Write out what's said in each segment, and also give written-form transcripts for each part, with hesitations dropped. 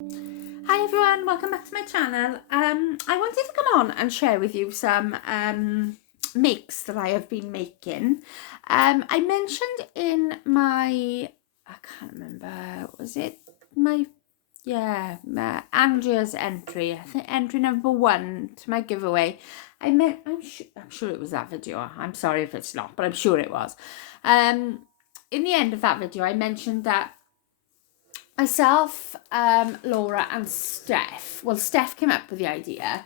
Hi everyone, welcome back to my channel. I wanted to come on and share with you some makes that I have been making. I mentioned in my, I can't remember, was it my, Andrea's entry, I think entry number 1 to my giveaway. I'm sure it was that video. I'm sorry if it's not, but I'm sure it was. In the end of that video, I mentioned that myself, Laura and Steph, well, Steph came up with the idea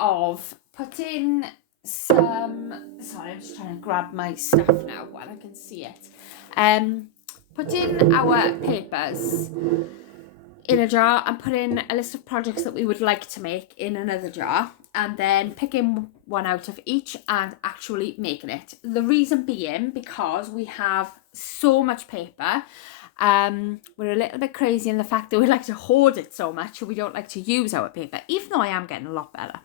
of putting sorry, I'm just trying to grab my stuff now while I can see it. Putting our papers in a jar and putting a list of projects that we would like to make in another jar, and then picking one out of each and actually making it. The reason being because we have so much paper. We're a little bit crazy in the fact that we like to hoard it so much, we don't like to use our paper, even though I am getting a lot better.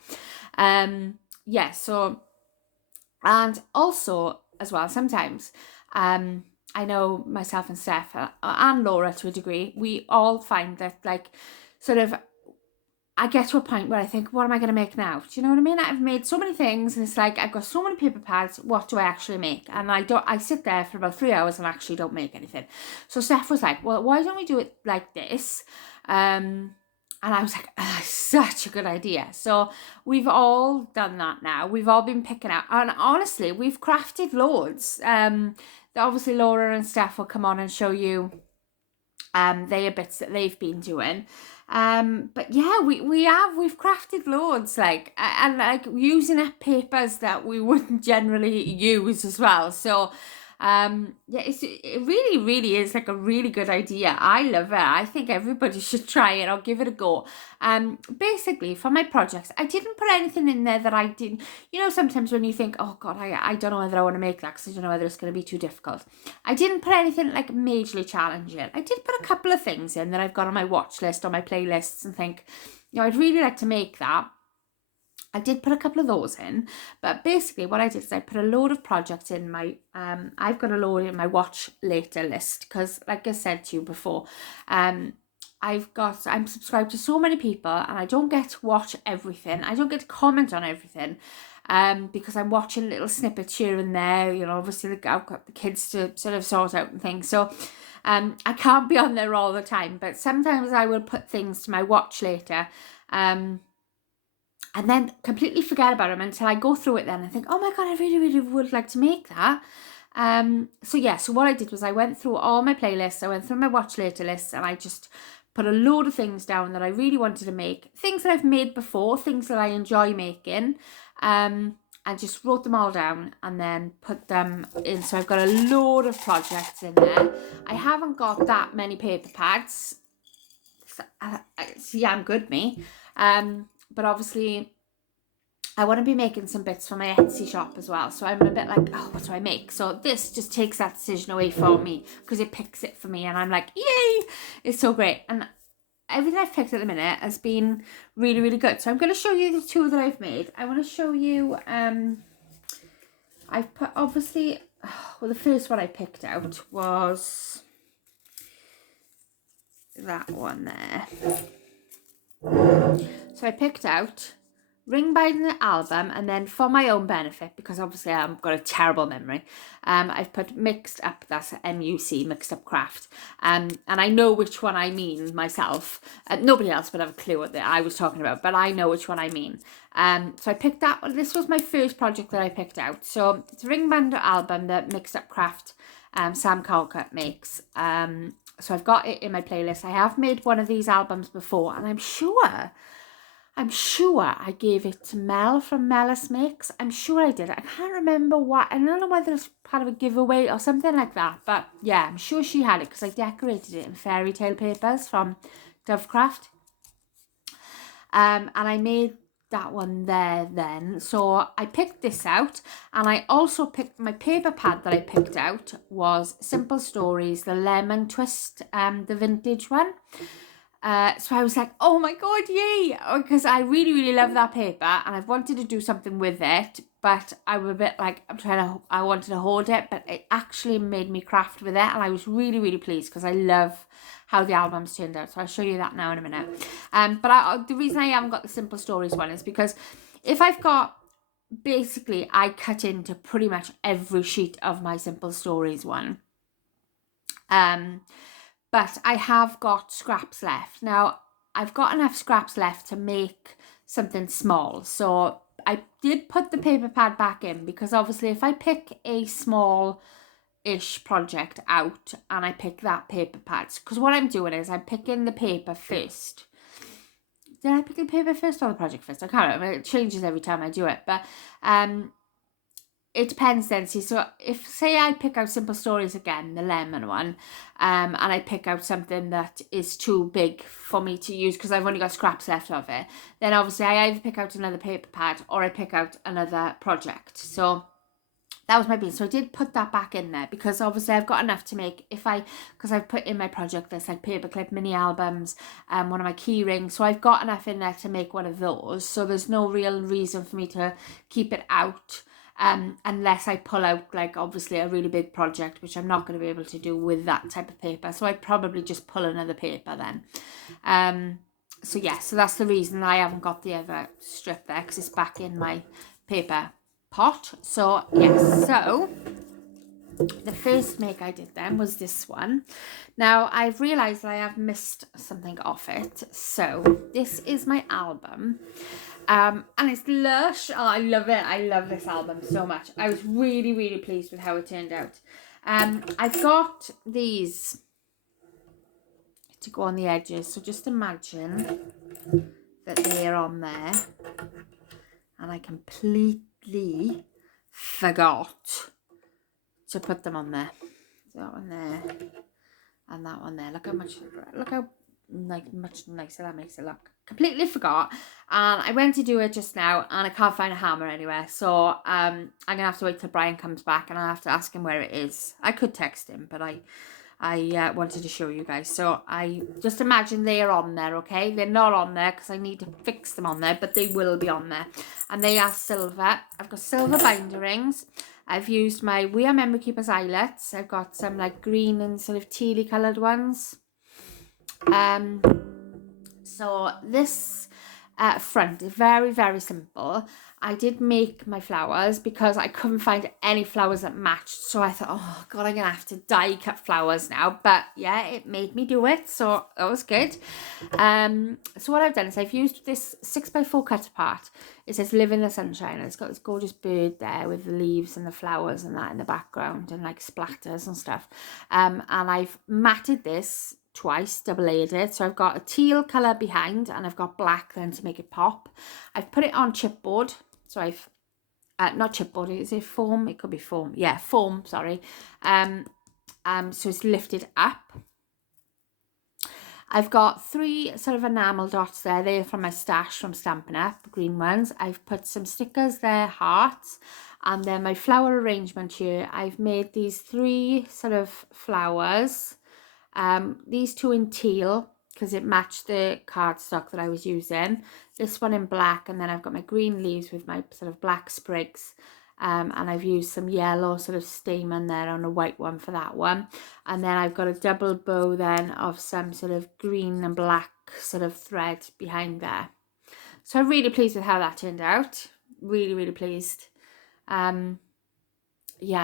So, and also as well, sometimes I know myself and Steph and Laura to a degree, we all find that I get to a point where I think, what am I going to make now? Do you know what I mean? I've made so many things and it's like, I've got so many paper pads, what do I actually make? And I sit there for about 3 hours and actually don't make anything. So Steph was like, well, why don't we do it like this? And I was like, such a good idea. So we've all done that now. We've all been picking out, and honestly, we've crafted loads. Obviously Laura and Steph will come on and show you they are bits that they've been doing. But yeah, we've crafted loads, and like using up papers that we wouldn't generally use as well. So it really is like a really good idea. I love it. I think everybody should try it or give it a go. Basically for my projects, I didn't put anything in there that I didn't, sometimes when you think, oh God, I don't know whether I want to make that because I don't know whether it's going to be too difficult. I didn't put anything like majorly challenging. I did put a couple of things in that I've got on my watch list or my playlists and think, I'd really like to make that. I did put a couple of those in, but basically what I did is I put a load of projects in my, I've got a load in my watch later list because like I said to you before, I'm subscribed to so many people and I don't get to watch everything. I don't get to comment on everything because I'm watching little snippets here and there, obviously I've got the kids to sort of sort out and things. So I can't be on there all the time, but sometimes I will put things to my watch later. And then completely forget about them until I go through it then and think, oh my God, I really, really would like to make that. So what I did was I went through all my playlists, I went through my watch later lists, and I just put a load of things down that I really wanted to make, things that I've made before, things that I enjoy making, and just wrote them all down and then put them in. So I've got a load of projects in there. I haven't got that many paper pads. See, I'm good, me. But obviously I want to be making some bits for my Etsy shop as well. So I'm a bit like, oh, what do I make? So this just takes that decision away from me because it picks it for me. And I'm like, yay, it's so great. And everything I've picked at the minute has been really, really good. So I'm going to show you the 2 that I've made. I want to show you, I've put, obviously, well, the first one I picked out was that one there. So I picked out Ring Binding Album, and then for my own benefit, because obviously I've got a terrible memory, I've put Mixed Up, that's MUC, Mixed Up Craft, and I know which one I mean myself. Nobody else would have a clue what I was talking about, but I know which one I mean. So I picked that one. This was my first project that I picked out. So it's a Ring Binding Album that Mixed Up Craft Sam Calcutt makes. So I've got it in my playlist. I have made one of these albums before, and I'm sure I gave it to Mel from Melis Mix. I'm sure I did. I can't remember what. I don't know whether it's part of a giveaway or something like that. But yeah, I'm sure she had it because I decorated it in fairy tale papers from Dovecraft. And I made that one there then. So I picked this out, and I also picked my paper pad that I picked out was Simple Stories, the lemon twist, the vintage one. So I was like, oh my God, yay! Because I really, really love that paper and I've wanted to do something with it, but I was a bit like, I wanted to hold it, but it actually made me craft with it, and I was really, really pleased because I love how the album's turned out. So I'll show you that now in a minute. But the reason I haven't got the Simple Stories one is because if I've got, basically I cut into pretty much every sheet of my Simple Stories one. But I have got scraps left. Now, I've got enough scraps left to make something small. So I did put the paper pad back in, because obviously if I pick a small-ish project out and I pick that paper pad, because what I'm doing is I'm picking the paper first. Did I pick the paper first or the project first? I can't remember. It changes every time I do it. But it depends then. See, so if, say I pick out Simple Stories again, the lemon one, and I pick out something that is too big for me to use because I've only got scraps left of it, then obviously I either pick out another paper pad or I pick out another project. So that was my bean. So I did put that back in there because obviously I've got enough to make, because I've put in my project list like paperclip mini albums, one of my key rings. So I've got enough in there to make one of those. So there's no real reason for me to keep it out. Unless I pull out like obviously a really big project, which I'm not going to be able to do with that type of paper. So I'd probably just pull another paper then. So yeah, so that's the reason I haven't got the other strip there, because it's back in my paper pot. So yes, so the first make I did then was this one. Now I've realised that I have missed something off it. So this is my album. And it's lush. Oh, I love it. I love this album so much. I was really, really pleased with how it turned out. I've got these to go on the edges. So just imagine that they're on there. And I completely forgot to put them on there. That one there. And that one there. Look how much nicer that makes it look. Completely forgot, and I went to do it just now and I can't find a hammer anywhere, so I'm gonna have to wait till Brian comes back and I'll have to ask him where it is. I could text him, but I wanted to show you guys. So I just imagine they're on there. Okay, they're not on there because I need to fix them on there, but they will be on there, and they are silver. I've got silver binder rings. I've used my We Are Memory Keepers eyelets. I've got some like green and sort of tealy coloured ones. So this front is very, very simple. I did make my flowers because I couldn't find any flowers that matched. So I thought, oh God, I'm going to have to die cut flowers now. But yeah, it made me do it. So that was good. So what I've done is I've used this 6x4 cut apart. It says Live in the Sunshine. And it's got this gorgeous bird there with the leaves and the flowers and that in the background and like splatters and stuff. And I've matted this twice, double layered it. So I've got a teal colour behind and I've got black then to make it pop. I've put it on chipboard. So I've, not chipboard, is it foam? It could be foam. Yeah, foam, sorry. So it's lifted up. I've got 3 sort of enamel dots there. They're from my stash from Stampin' Up, green ones. I've put some stickers there, hearts. And then my flower arrangement here, I've made these 3 sort of flowers. These 2 in teal because it matched the cardstock that I was using. This one in black, and then I've got my green leaves with my sort of black sprigs. And I've used some yellow sort of stamen there on a white one for that one. And then I've got a double bow then of some sort of green and black sort of thread behind there. So I'm really pleased with how that turned out. Really, really pleased. Yeah,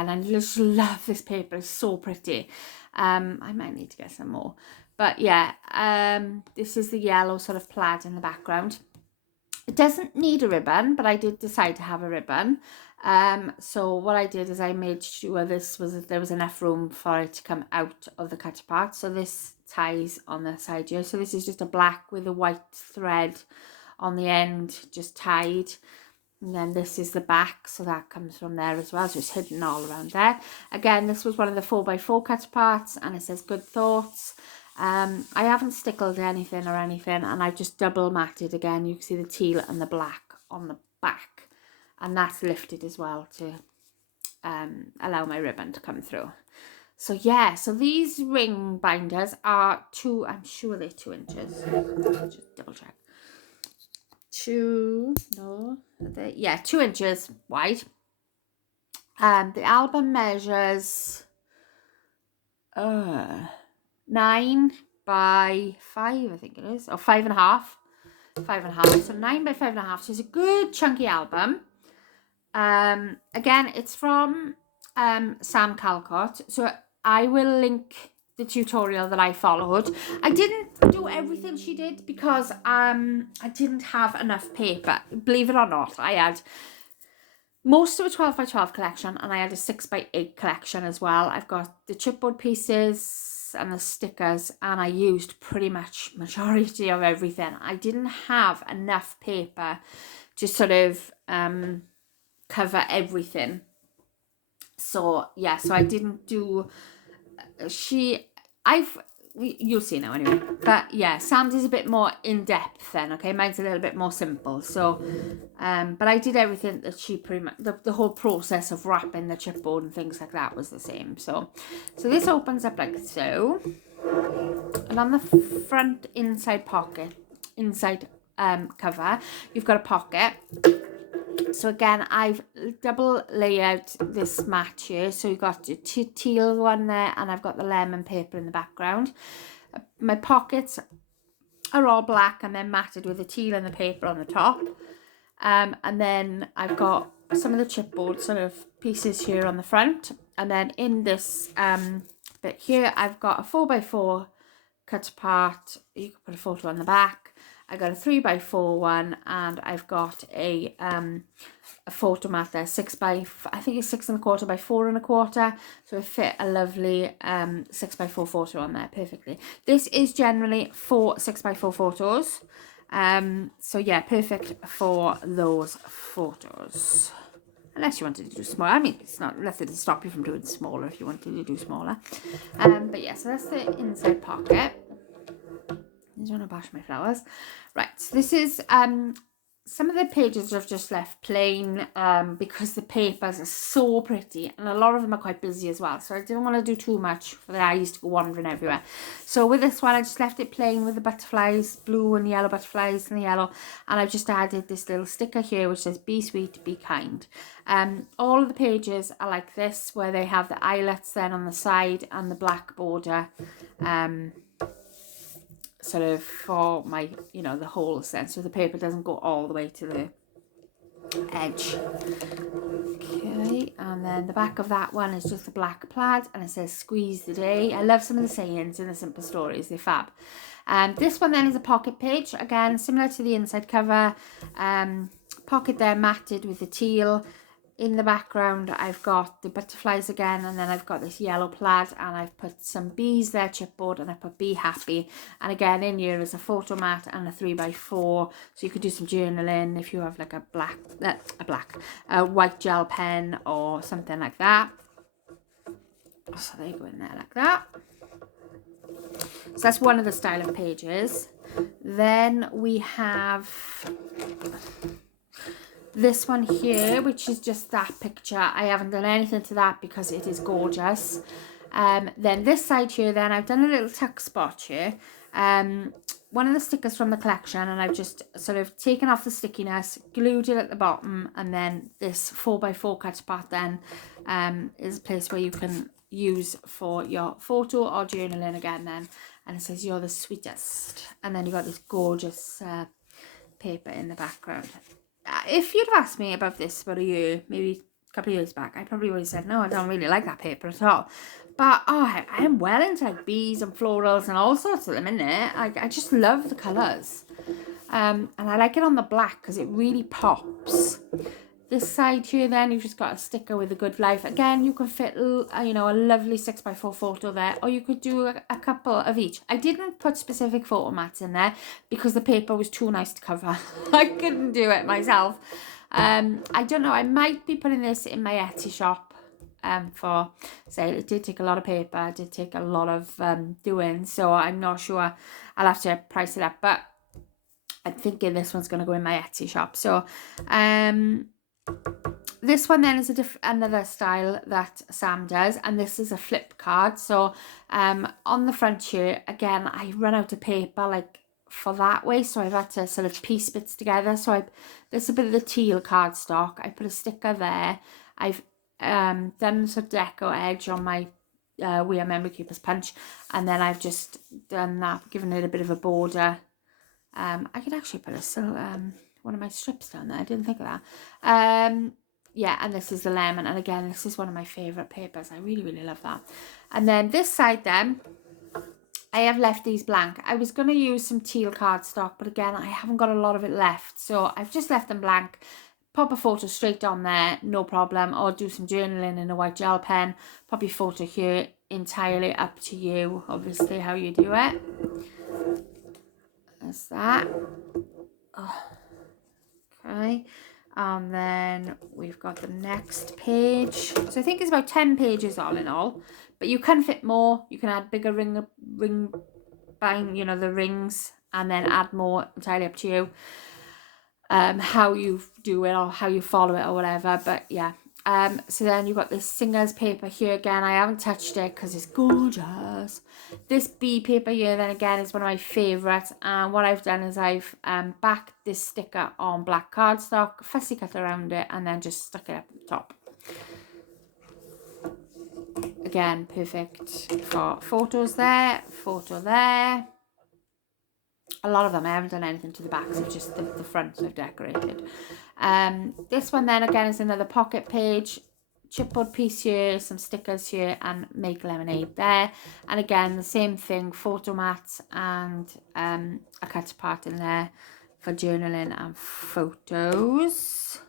and I just love this paper. It's so pretty. I might need to get some more. But yeah, this is the yellow sort of plaid in the background. It doesn't need a ribbon, but I did decide to have a ribbon. So what I did is I made sure there was enough room for it to come out of the cut apart. So this ties on the side here. So this is just a black with a white thread on the end, just tied. And then this is the back, so that comes from there as well. So it's hidden all around there. Again, this was one of the 4x4 cut parts, and it says Good Thoughts. I haven't stickled anything, and I've just double matted again. You can see the teal and the black on the back, and that's lifted as well to allow my ribbon to come through. So yeah, so these ring binders are I'm sure they're 2 inches. I'll just double check. 2 inches wide. The album measures 9 by 5, I think it is, or 5.5. 5.5, so 9 by 5.5. So it's a good chunky album. Again, it's from Sam Calcott. So I will link the tutorial that I followed. I didn't do everything she did because I didn't have enough paper. Believe it or not, I had most of a 12 by 12 collection and I had a 6 by 8 collection as well. I've got the chipboard pieces and the stickers, and I used pretty much majority of everything. I didn't have enough paper to sort of cover everything. So yeah, so I didn't do you'll see now anyway. But yeah, Sam's is a bit more in depth then, okay? Mine's a little bit more simple. So but I did everything that she pretty much, the whole process of wrapping the chipboard and things like that was the same. So this opens up like so. And on the front inside cover, you've got a pocket. So again, I've double layered this mat here. So you've got the teal one there, and I've got the lemon paper in the background. My pockets are all black and then matted with the teal and the paper on the top. And then I've got some of the chipboard sort of pieces here on the front. And then in this bit here, I've got a 4x4 cut apart. You can put a photo on the back. I got a 3x4 one, and I've got a photo mat there, 6.25 by 4.25. So it fit a lovely 6x4 photo on there perfectly. This is generally for 6x4 photos. So yeah, perfect for those photos. Unless you wanted to do smaller. I mean, it's not nothing to stop you from doing smaller if you wanted to do smaller. But yeah, so that's the inside pocket. I don't want to bash my flowers. Right, so this is some of the pages I've just left plain because the papers are so pretty, and a lot of them are quite busy as well, so I didn't want to do too much for the eyes to go wandering everywhere. So with this one, I just left it plain with the butterflies, blue and yellow butterflies and the yellow, and I've just added this little sticker here which says be sweet, be kind. All of the pages are like this, where they have the eyelets then on the side and the black border sort of for my, you know, the holes then, so the paper doesn't go all the way to the edge. Okay, and then the back of that one is just a black plaid, and it says squeeze the day. I love some of the sayings in the Simple Stories, they're fab. This one then is a pocket page, again similar to the inside cover. Pocket there matted with the teal. In the background, I've got the butterflies again, and then I've got this yellow plaid, and I've put some bees there, chipboard, and I put be happy. And again, in here is a photo mat and a 3x4, so you could do some journaling if you have like a white gel pen or something like that. So they go in there like that. So that's one of the style of pages. Then we have this one here, which is just that picture. I haven't done anything to that because it is gorgeous. Then this side here, then I've done a little tuck spot here. One of the stickers from the collection, and I've just sort of taken off the stickiness, glued it at the bottom, and then this 4x4 cut apart then is a place where you can use for your photo or journaling again then. And it says you're the sweetest. And then you got this gorgeous paper in the background. If you'd have asked me about this about a year, maybe a couple of years back, I probably would have said, no, I don't really like that paper at all. But I am well into like bees and florals and all sorts of them in there. I just love the colours. And I like it on the black because it really pops. This side here then, you've just got a sticker with a good life. Again, you can fit, you know, a lovely 6x4 photo there, or you could do a couple of each. I didn't put specific photo mats in there because the paper was too nice to cover. I couldn't do it myself. I don't know, I might be putting this in my Etsy shop for sale. It did take a lot of paper, it did take a lot of doing, so I'm not sure. I'll have to price it up, but I'm thinking this one's going to go in my Etsy shop. So this one then is another style that Sam does, and this is a flip card. So on the front here, again, I run out of paper like for that way, so I've had to sort of piece bits together. So there's a bit of the teal cardstock. I put a sticker there. I've done some deco edge on my We Are Memory Keepers punch, and then I've just done that, given it a bit of a border. I could actually put one of my strips down there. I didn't think of that. Yeah, and this is the lemon, and again, this is one of my favourite papers. I really, really love that. And then this side then, I have left these blank. I was going to use some teal cardstock, but again, I haven't got a lot of it left, so I've just left them blank. Pop a photo straight on there, no problem, or do some journaling in a white gel pen. Pop your photo here, entirely up to you, obviously, how you do it. That's that. Oh. Okay, and then we've got the next page. So I think it's about 10 pages all in all, but you can fit more. You can add bigger ring bind, you know, the rings, and then add more, entirely up to you. How you do it or how you follow it or whatever, but yeah. So then you've got this singer's paper here again. I haven't touched it because it's gorgeous. This bee paper here then again is one of my favourites, and what I've done is I've backed this sticker on black cardstock, fussy cut around it, and then just stuck it up at the top. Again, perfect for photos there, photo there. A lot of them I haven't done anything to the backs, it's just the fronts I've decorated. This one then again is another pocket page, chipboard piece here, some stickers here, and Make Lemonade there. And again, the same thing, photo mats and a cut apart in there for journaling and photos.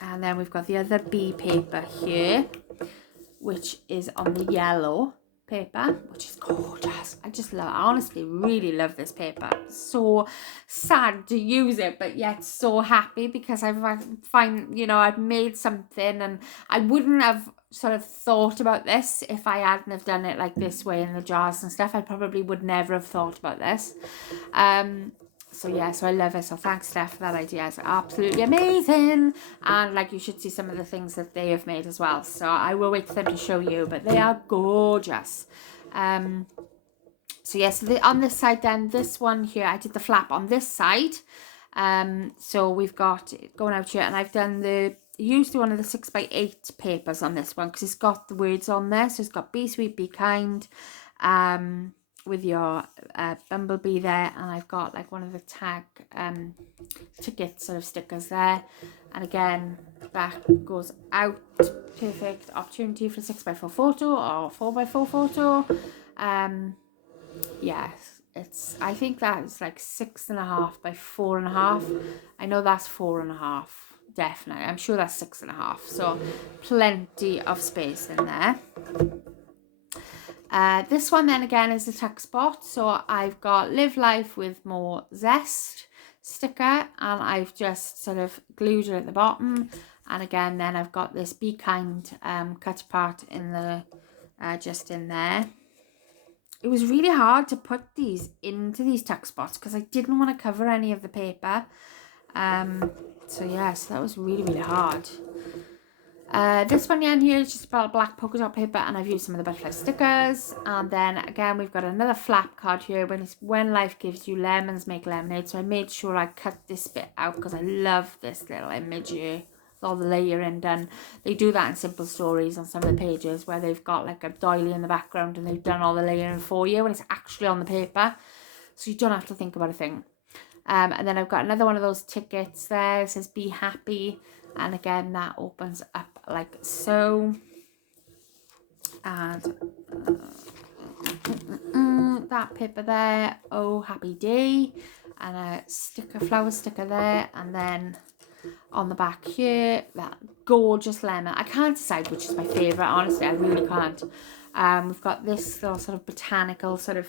And then we've got the other bee paper here, which is on the yellow paper, which is gorgeous. I just love it. I honestly really love this paper. So sad to use it, but yet so happy because I find, you know, I've made something, and I wouldn't have sort of thought about this if I hadn't have done it like this way in the jars and stuff. I probably would never have thought about this. So yeah, so I love it. So thanks, Steph, for that idea. It's absolutely amazing. And like, you should see some of the things that they have made as well. So I will wait for them to show you, but they are gorgeous. So yeah, so on this side then, this one here, I did the flap on this side. So we've got it going out here, and I've done used one of the 6x8 papers on this one because it's got the words on there. So it's got Be Sweet, Be Kind, with your bumblebee there, and I've got like one of the tag ticket sort of stickers there, and again back goes out. Perfect opportunity for 6x4 photo or 4x4 photo. Yeah, I think that is like 6.5 by 4.5. I know that's 4.5, definitely. I'm sure that's 6.5, so plenty of space in there. This one then again is a tuck spot, so I've got Live Life with More Zest sticker, and I've just sort of glued it at the bottom, and again then I've got this Be Kind cut apart in the just in there. It was really hard to put these into these tuck spots because I didn't want to cover any of the paper, so yeah, so that was really, really hard. This one in here is just about black polka dot paper, and I've used some of the butterfly stickers. And then again we've got another flap card here, when life gives you lemons, make lemonade. So I made sure I cut this bit out because I love this little image here, all the layering done. They do that in Simple Stories on some of the pages where they've got like a doily in the background and they've done all the layering for you, and it's actually on the paper, so you don't have to think about a thing. And then I've got another one of those tickets there. It says Be Happy, and again that opens up like so, and that paper there, Oh Happy Day, and a flower sticker there, and then on the back here that gorgeous lemon. I can't decide which is my favorite, honestly, I really can't. We've got this little sort of botanical sort of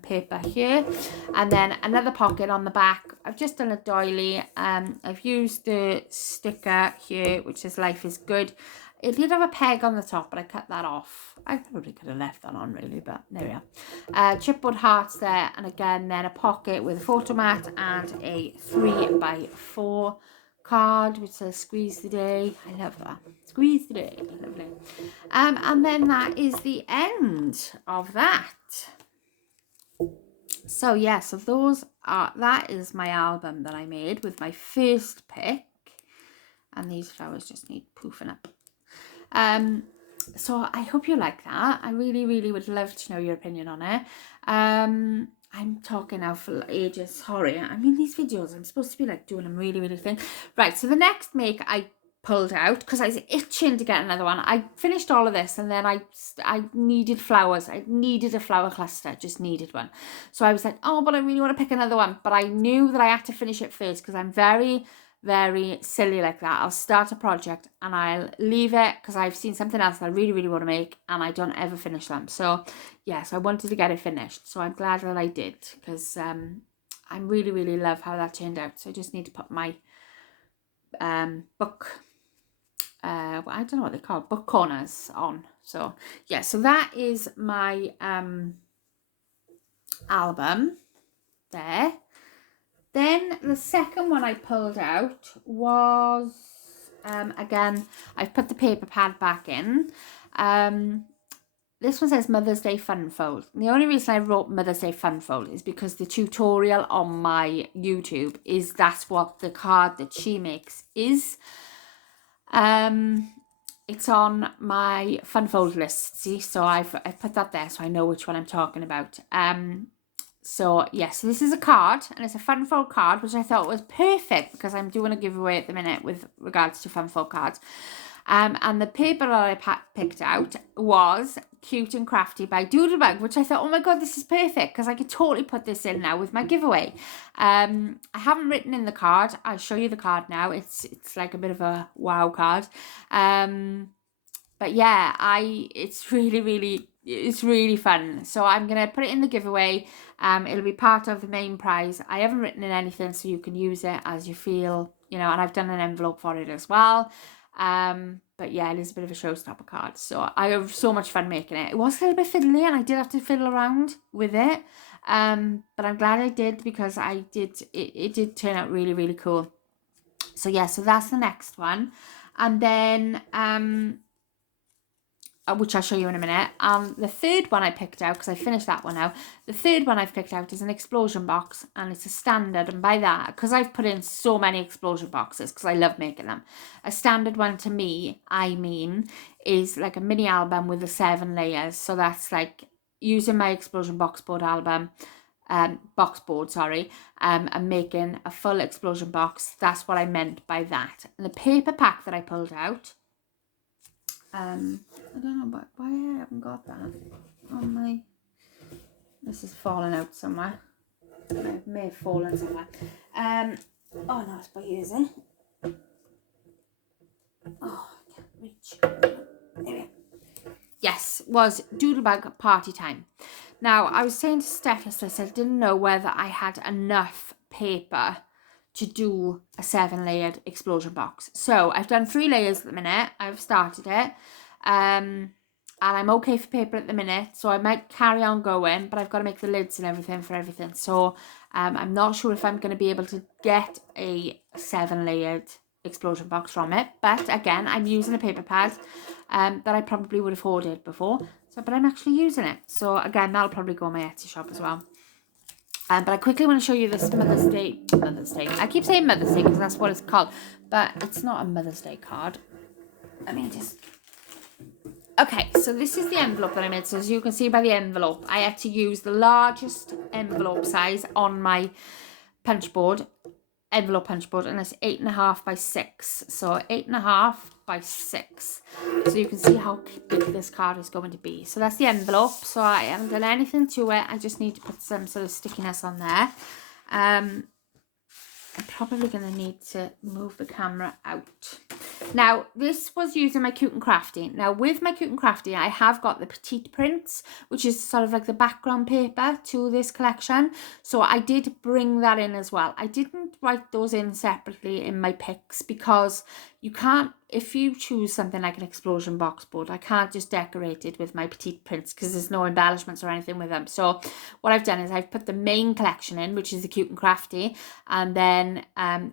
paper here, and then another pocket on the back. I've just done a doily. I've used the sticker here which says Life is Good. It did have a peg on the top, but I cut that off. I probably could have left that on really, but there we are. Chipboard hearts there, and again then a pocket with a photo mat and a 3x4 card which says Squeeze the Day. I love that. Squeeze the Day, lovely. And then that is the end of that. So yeah, so that is my album that I made with my first pick. And these flowers just need poofing up. So I hope you like that. I really, really would love to know your opinion on it. I'm talking now for ages. Sorry. I mean, these videos, I'm supposed to be like doing them really, really thin. Right. So the next make I pulled out because I was itching to get another one. I finished all of this and then I needed flowers. I needed a flower cluster. Just needed one. So I was like, oh, but I really want to pick another one. But I knew that I had to finish it first because I'm very silly like that. I'll start a project and I'll leave it because I've seen something else that I really, really want to make and I don't ever finish them. So yes, I wanted to get it finished. So I'm glad that I did because I really, really love how that turned out. So I just need to put my book, I don't know what they call book corners on. So yeah, so that is my album there. Then the second one I pulled out was, again, I've put the paper pad back in. This one says Mother's Day Fun Fold. And the only reason I wrote Mother's Day Fun Fold is because the tutorial on my YouTube is that's what the card that she makes is. It's on my Fun Fold list, see? So I've put that there so I know which one I'm talking about. So yes, so this is a card and it's a Fun Fold card, which I thought was perfect because I'm doing a giveaway at the minute with regards to Fun Fold cards. And the paper that I picked out was Cute and Crafty by Doodlebug, which I thought, oh my God, this is perfect because I could totally put this in now with my giveaway. I haven't written in the card. I'll show you the card now. It's like a bit of a wow card. But yeah, it's really fun. So I'm going to put it in the giveaway. It'll be part of the main prize. I haven't written in anything, so you can use it as you feel, and I've done an envelope for it as well. But yeah, it is a bit of a showstopper card. So I have so much fun making it. It was a little bit fiddly and I did have to fiddle around with it. But I'm glad I did because it did turn out really, really cool. So yeah, so that's the next one. And then, which I'll show you in a minute. The third one I picked out, because I finished that one now, the third one I've picked out is an explosion box, and it's a standard, and by that, because I've put in so many explosion boxes, because I love making them, a standard one to me, is like a mini album with the 7 layers, so that's like using my explosion box board album, and making a full explosion box. That's what I meant by that. And the paper pack that I pulled out, I don't know why I haven't got that on my. This is falling out somewhere. It may have fallen somewhere. Oh no, it's by using. Oh, I can't reach. Anyway. Yes, was Doodlebug Party Time. Now, I was saying to Steph yesterday, I didn't know whether I had enough paper to do a 7-layered explosion box. So I've done 3 layers at the minute. I've started it. And I'm okay for paper at the minute. So I might carry on going, but I've got to make the lids and everything for everything. So I'm not sure if I'm going to be able to get a 7-layered explosion box from it. But again, I'm using a paper pad that I probably would have hoarded before. But I'm actually using it. So again, that'll probably go on my Etsy shop as well. But I quickly want to show you this Mother's Day. I keep saying Mother's Day because that's what it's called. But it's not a Mother's Day card. Let me just... Okay, so this is the envelope that I made. So as you can see by the envelope, I had to use the largest envelope size on my envelope punch board, and it's 8.5 by 6. So 8.5 by 6. So you can see how big this card is going to be. So that's the envelope. So I haven't done anything to it. I just need to put some sort of stickiness on there. I'm probably going to need to move the camera out. Now, this was using my Cute and Crafty. Now, with my Cute and Crafty, I have got the petite prints, which is sort of like the background paper to this collection. So I did bring that in as well. I didn't write those in separately in my picks because you can't, if you choose something like an explosion box board, I can't just decorate it with my petite prints because there's no embellishments or anything with them. So what I've done is I've put the main collection in, which is the Cute and Crafty, and then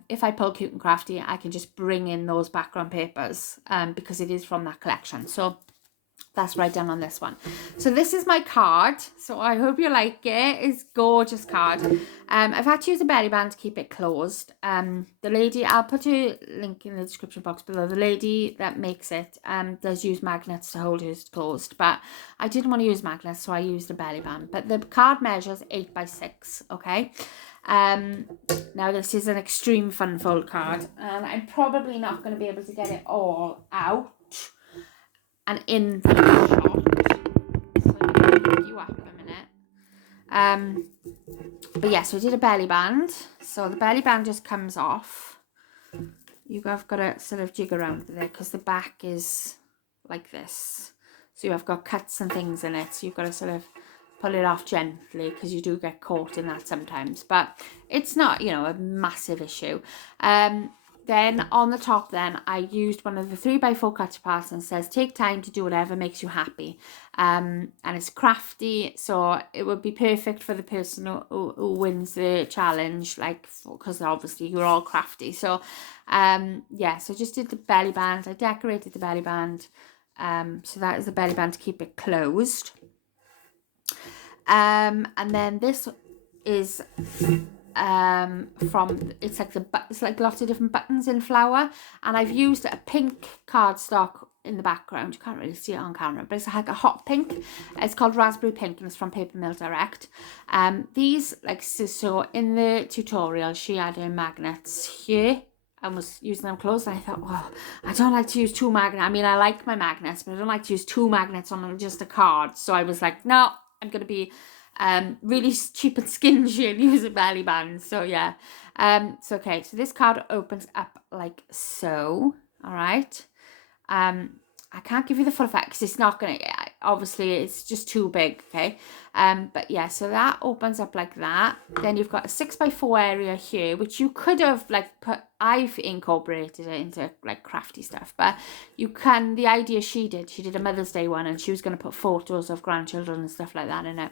if I pull Cute and Crafty, I can just bring in those background papers because it is from that collection. So That's what I've done on this one. So this is my card. So I hope you like it. It's a gorgeous card. I've had to use a belly band to keep it closed. The lady, I'll put a link in the description box below. The lady that makes it does use magnets to hold hers closed. But I didn't want to use magnets, so I used a belly band. But the card measures 8 by 6, okay? Now this is an extreme fun fold card. And I'm probably not going to be able to get it all out and in the shot, so I'm going to pick you up a minute. But yeah, so I did a belly band. So the belly band just comes off. You've got to sort of jig around with it because the back is like this. So you've got cuts and things in it. So you've got to sort of pull it off gently because you do get caught in that sometimes. But it's not, you know, a massive issue. Then on the top then, I used one of the 3x4 cut parts and says, take time to do whatever makes you happy. And it's crafty, so it would be perfect for the person who wins the challenge, like, because obviously you're all crafty. So, yeah, so just did the belly band. I decorated the belly band. So that is the belly band to keep it closed. And then this is from, it's like lots of different buttons in flower, and I've used a pink cardstock in the background. You can't really see it on camera, but it's like a hot pink. It's called Raspberry Pink, and it's from Paper Mill Direct. These, like, so in the tutorial she had her magnets here and was using them close, and I thought, well, I don't like to use two magnets. I mean, I like my magnets, but I don't like to use two magnets on just a card. So I was like, no, I'm gonna be really cheap and stingy and use a belly band. So yeah, so okay, so this card opens up like so. All right, I can't give you the full effect because it's not gonna, obviously it's just too big, okay? But yeah, so that opens up like that. Then you've got a 6x4 area here, which you could have like I've incorporated it into like crafty stuff, but you can, the idea she did a Mother's Day one, and she was going to put photos of grandchildren and stuff like that in it.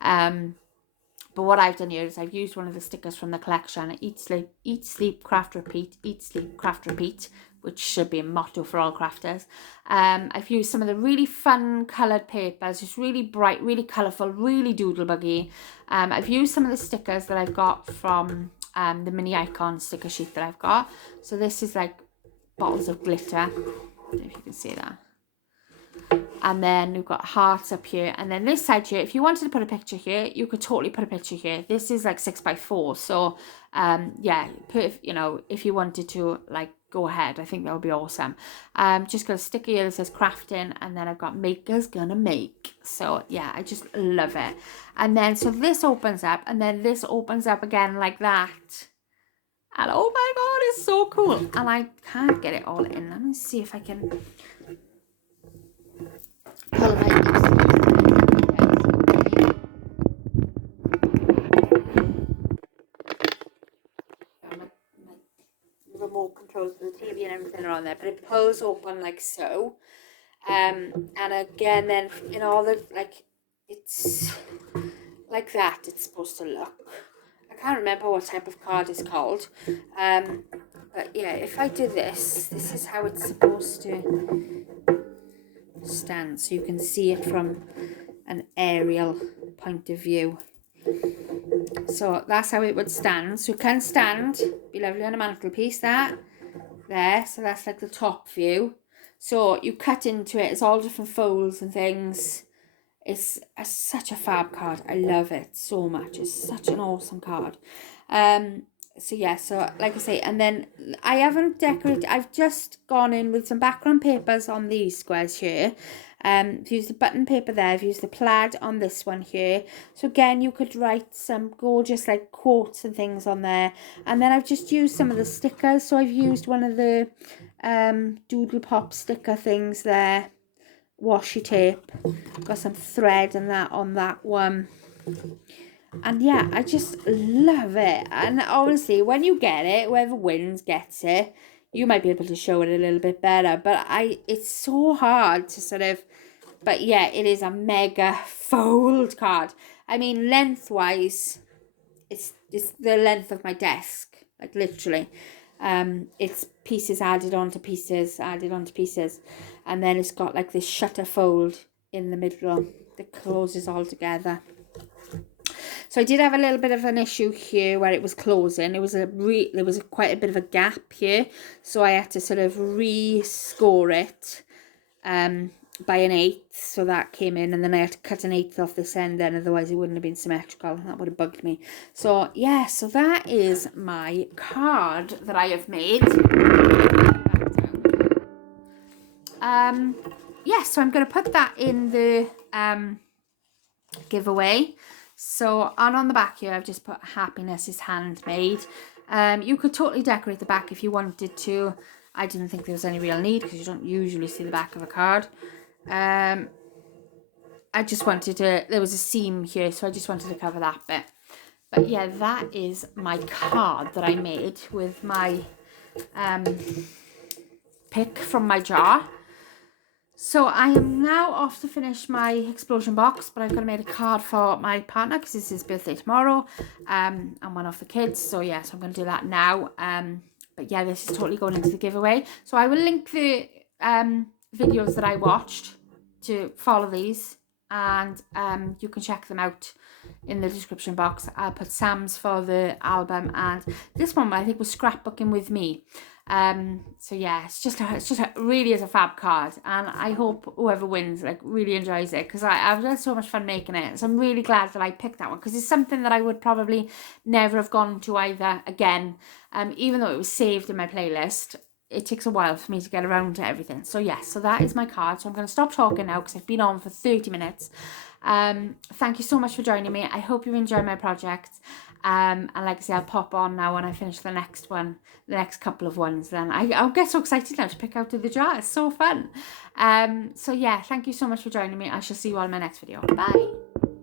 But what I've done here is I've used one of the stickers from the collection, eat, sleep, craft, repeat, eat, sleep, craft, repeat, which should be a motto for all crafters. I've used some of the really fun coloured papers, just really bright, really colourful, really doodle buggy. I've used some of the stickers that I've got from the mini icon sticker sheet that I've got. So this is like bottles of glitter. I don't know if you can see that. And then we've got hearts up here, and then this side here, if you wanted to put a picture here, you could totally put a picture here. This is like 6x4, so yeah, you know, if you wanted to like go ahead, I think that would be awesome. Just got a sticker here that says crafting, and then I've got makers gonna make. So yeah, I just love it. And then so this opens up, and then this opens up again like that. And oh my god, it's so cool. And I can't get it all in. Let me see if I can pull my remote controls for the TV and everything are on there, but it pulls open like so. And again, then in all the, like, it's like that it's supposed to look. I can't remember what type of card it's called. But yeah, if I do this is how it's supposed to stand, so you can see it from an aerial point of view. So that's how it would stand. So it can stand, be lovely on a mantelpiece, that there. So that's like the top view. So you cut into it, it's all different folds and things. It's such a fab card. I love it so much. It's such an awesome card. So yeah, so like I say, and then I haven't decorated, I've just gone in with some background papers on these squares here. I've used the button paper there, I've used the plaid on this one here. So again, you could write some gorgeous like quotes and things on there. And then I've just used some of the stickers. So I've used one of the Doodle Pop sticker things there, washi tape, got some thread and that on that one. And yeah, I just love it. And honestly, when you get it, whoever wins gets it. You might be able to show it a little bit better, but it's so hard to sort of, but yeah, it is a mega fold card. I mean, lengthwise, it's the length of my desk, like literally. It's pieces added onto pieces, and then it's got like this shutter fold in the middle that closes all together. So I did have a little bit of an issue here where it was closing. There was quite a bit of a gap here, so I had to sort of re-score it by an 1/8, so that came in, and then I had to cut an 1/8 off this end then, otherwise it wouldn't have been symmetrical. That would have bugged me. So yeah, so that is my card that I have made. Yeah, so I'm going to put that in the giveaway. So on the back here I've just put happiness is handmade. You could totally decorate the back if you wanted to. I didn't think there was any real need because you don't usually see the back of a card. I just wanted to, there was a seam here, so I just wanted to cover that bit. But yeah, that is my card that I made with my pick from my jar. So I am now off to finish my explosion box, but I've got to make a card for my partner because it's his birthday tomorrow, and one of the kids. So yeah, so I'm going to do that now. But yeah, this is totally going into the giveaway. So I will link the videos that I watched to follow these, and you can check them out in the description box. I'll put Sam's for the album, and this one I think was scrapbooking with me. So yeah, it's just really is a fab card, and I hope whoever wins like really enjoys it, because I've had so much fun making it. So I'm really glad that I picked that one, because it's something that I would probably never have gone to either again. Even though it was saved in my playlist, it takes a while for me to get around to everything. So yeah, so that is my card. So I'm going to stop talking now because I've been on for 30 minutes. Thank you so much for joining me. I hope you enjoy my project. And like I say, I'll pop on now when I finish the next one, the next couple of ones. Then I'll get so excited now to pick out of the jar. It's so fun. So yeah, thank you so much for joining me. I shall see you all in my next video. Bye.